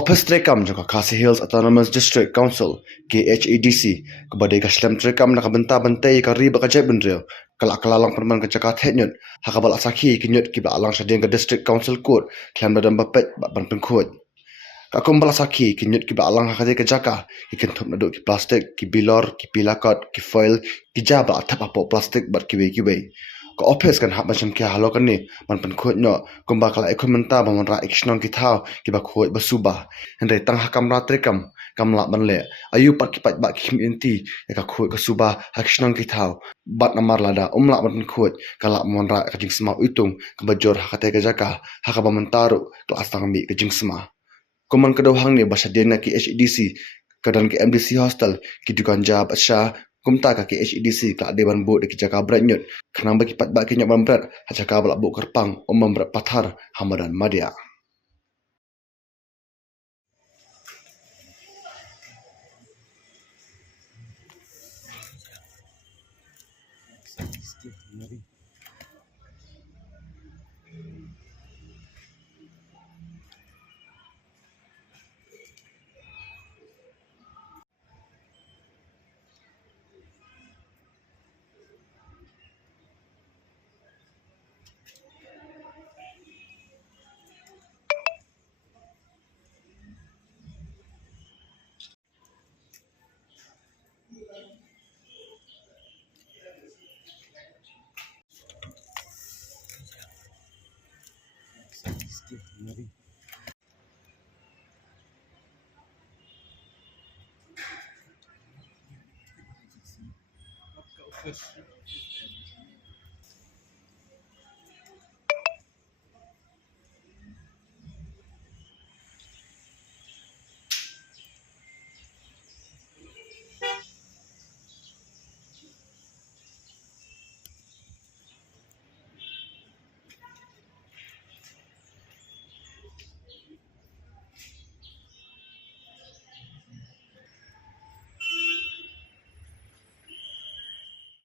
Office Trekam juga Khasi Hills Autonomous District Council KHADC kepada Gaslam Trekam nak benta-bentai kari bakajai bendril kalak kalalang perman kecakat hetnyut hakabal asaki kinyut kibla alang sadeng ke District Council Court kiam dadam bapet ban pengkut kakum bala saki kinyut kibla alang hakade kejaka ikentup naduk ki plastik ki bilor ki pilakot ki foil ki jaba atap apo plastik bat kiwe ke office kan hak macam kia halo kan ni man pengkut nyo kumba kala ikut menta bangun ra ikshnon ki thau ki bakut basubah hendai tang hakam ra trekam kamla banle ayu pat ki pat ba ki community ka khut ka subah hakshnon ki thau bat namar lada umla ban pengkut kala monra ka jing sma utung ke bajor hakate ka jaka hakaba mentaru kelas tang mi ke jing sma kuman kedau hang ni basadena ki HDC kadan ki MDC hostel ki dukan jab asha kumta ka ki HDC ka dewan bo de ki jaka branyut kanang baki pat ba ki nyok bambrat hajaka bala bo kerpang brat pathar hamadan madia.